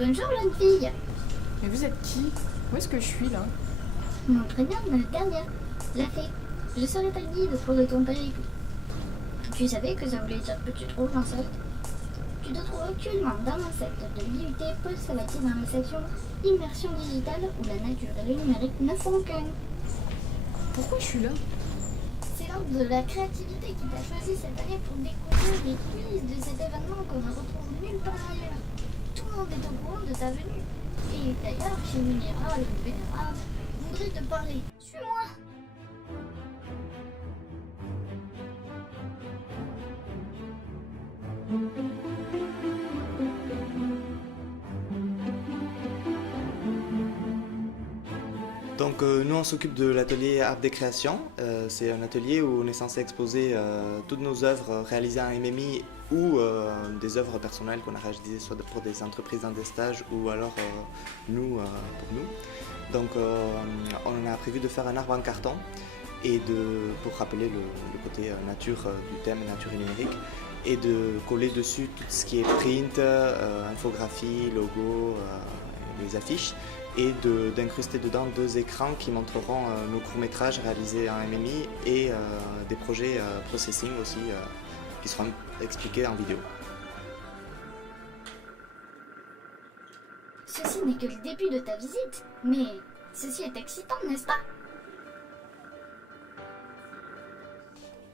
Bonjour jeune fille. Mais vous êtes qui? Où est-ce que je suis là? Mon prénom est Ternia, la fée. Je serai ta guide pour ton périple. Tu savais que ça voulait dire que tu trouves l'insecte? Tu te trouves actuellement dans l'insecte de l'IUT post-sabbatique dans la section Immersion digitale où la nature et le numérique ne font qu'un. Pourquoi je suis là? C'est l'ordre de la créativité qui t'a choisi cette année pour découvrir les coulisses de cet événement qu'on ne retrouve nulle part ailleurs. Tout le monde est au courant de ta venue. Et d'ailleurs, chez Munira, le vénérable, voudrait te parler. Suis-moi! Donc nous on s'occupe de l'atelier Art des Créations. C'est un atelier où on est censé exposer toutes nos œuvres réalisées en MMI ou des œuvres personnelles qu'on a réalisées soit pour des entreprises dans des stages ou alors nous pour nous. Donc on a prévu de faire un arbre en carton et pour rappeler le côté nature du thème nature et numérique et de coller dessus tout ce qui est print, infographie, logo, les affiches et d'incruster dedans 2 écrans qui montreront nos courts-métrages réalisés en MMI et des projets processing aussi qui seront expliqués en vidéo. Ceci n'est que le début de ta visite, mais ceci est excitant, n'est-ce pas?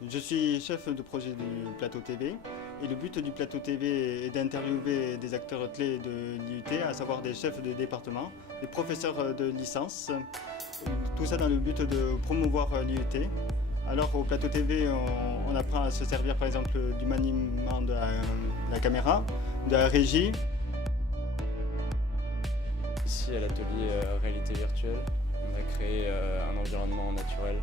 Je suis chef de projet du plateau TV et le but du plateau TV est d'interviewer des acteurs clés de l'IUT, à savoir des chefs de département, des professeurs de licence, tout ça dans le but de promouvoir l'IUT. Alors au plateau TV, on apprend à se servir par exemple du maniement de la caméra, de la régie. Ici à l'atelier réalité virtuelle, on a créé un environnement naturel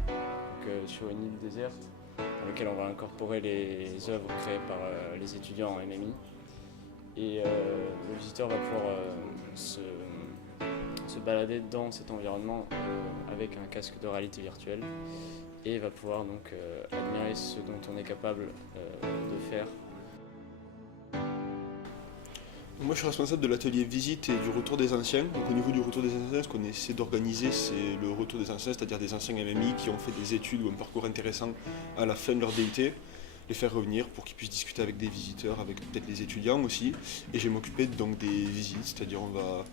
sur une île déserte dans lequel on va incorporer les œuvres créées par les étudiants en MMI. Et le visiteur va pouvoir se balader dans cet environnement avec un casque de réalité virtuelle et va pouvoir donc admirer ce dont on est capable de faire. Moi je suis responsable de l'atelier visite et du retour des anciens. Donc au niveau du retour des anciens, ce qu'on essaie d'organiser, c'est le retour des anciens, c'est-à-dire des anciens MMI qui ont fait des études ou un parcours intéressant à la fin de leur DUT, les faire revenir pour qu'ils puissent discuter avec des visiteurs, avec peut-être les étudiants aussi. Et je vais m'occuper donc des visites, c'est-à-dire on va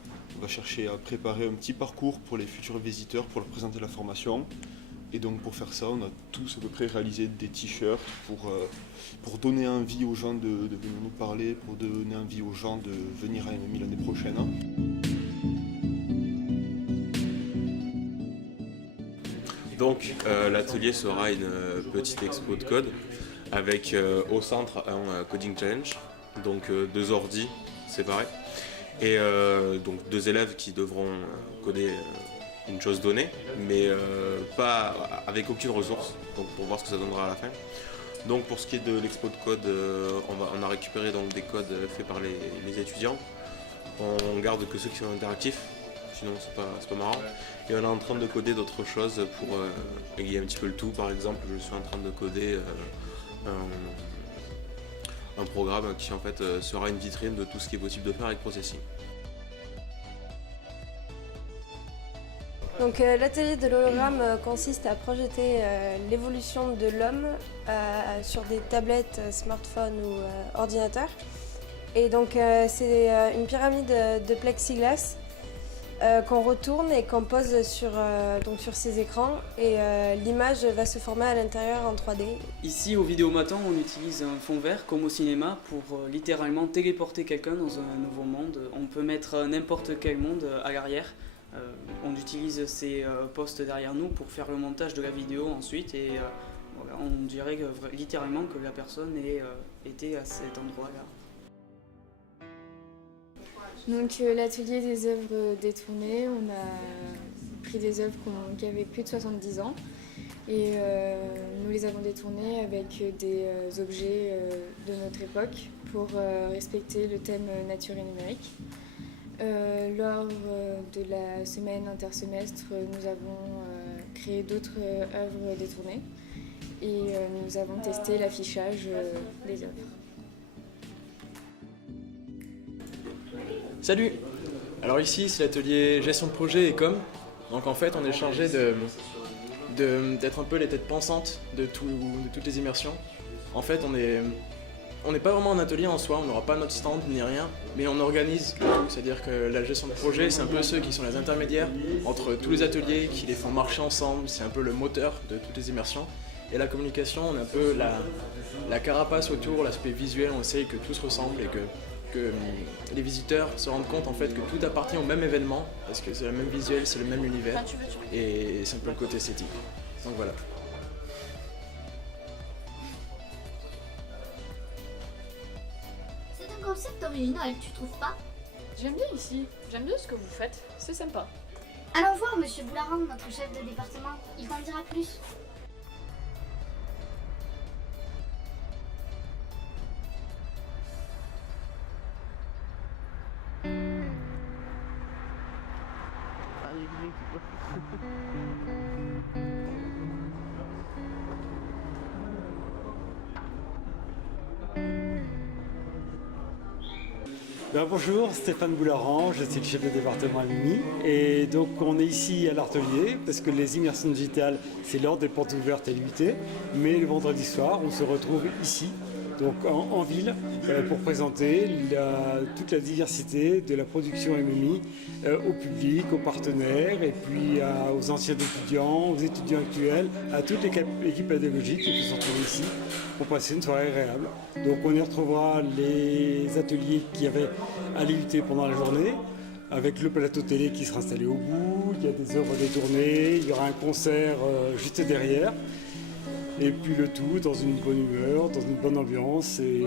chercher à préparer un petit parcours pour les futurs visiteurs pour leur présenter la formation. Et donc pour faire ça, on a tous à peu près réalisé des t-shirts pour donner envie aux gens de venir nous parler, pour donner envie aux gens de venir à MMI l'année prochaine. Donc l'atelier sera une petite expo de code avec au centre un coding challenge, donc 2 ordis séparés et donc 2 élèves qui devront coder une chose donnée, mais pas avec aucune ressource, donc pour voir ce que ça donnera à la fin. Donc pour ce qui est de l'expo de code, on a récupéré donc des codes faits par les étudiants. On garde que ceux qui sont interactifs, sinon c'est pas marrant. Et on est en train de coder d'autres choses pour égayer un petit peu le tout. Par exemple, je suis en train de coder un programme qui en fait sera une vitrine de tout ce qui est possible de faire avec Processing. Donc l'atelier de l'hologramme consiste à projeter l'évolution de l'homme sur des tablettes, smartphones ou ordinateurs. Et donc c'est une pyramide de plexiglas qu'on retourne et qu'on pose sur ces écrans et l'image va se former à l'intérieur en 3D. Ici au Vidéomaton, on utilise un fond vert comme au cinéma pour littéralement téléporter quelqu'un dans un nouveau monde. On peut mettre n'importe quel monde à l'arrière. On utilise ces postes derrière nous pour faire le montage de la vidéo ensuite et voilà, on dirait littéralement que la personne était à cet endroit-là. Donc l'atelier des œuvres détournées, on a pris des œuvres qui avaient plus de 70 ans et nous les avons détournées avec des objets de notre époque pour respecter le thème nature et numérique. Lors de la semaine intersemestre, nous avons créé d'autres œuvres détournées et nous avons testé l'affichage des œuvres. Salut, Alors ici, c'est l'atelier gestion de projet et com. Donc en fait, on est chargé d'être un peu les têtes pensantes de toutes les immersions. En fait, on n'est pas vraiment un atelier en soi, on n'aura pas notre stand ni rien, mais on organise le tout. C'est-à-dire que la gestion de projet, c'est un peu ceux qui sont les intermédiaires entre tous les ateliers, qui les font marcher ensemble, c'est un peu le moteur de toutes les immersions. Et la communication, on a un peu la carapace autour, l'aspect visuel, on essaye que tout se ressemble et que les visiteurs se rendent compte en fait que tout appartient au même événement, parce que c'est le même visuel, c'est le même univers, et c'est un peu le côté esthétique. Donc voilà. C'est un concept original, tu trouves pas? J'aime bien ici, j'aime bien ce que vous faites, c'est sympa. Allons voir Monsieur Boularan, notre chef de département, il t'en dira plus. Bonjour, Stéphane Boularan, je suis le chef de département à Mini. Et donc on est ici à l'atelier parce que les immersions digitales, c'est l'heure des portes ouvertes à l'UIT. Mais le vendredi soir, on se retrouve ici, donc en ville, pour présenter toute la diversité de la production MMI au public, aux partenaires, et puis aux anciens étudiants, aux étudiants actuels, à toute l'équipe pédagogique qui peut se retrouver ici pour passer une soirée agréable. Donc on y retrouvera les ateliers qu'il y avait à l'IUT pendant la journée, avec le plateau télé qui sera installé au bout, il y a des œuvres détournées, il y aura un concert juste derrière. Et puis le tout dans une bonne humeur, dans une bonne ambiance et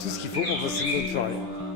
tout ce qu'il faut pour passer une bonne soirée.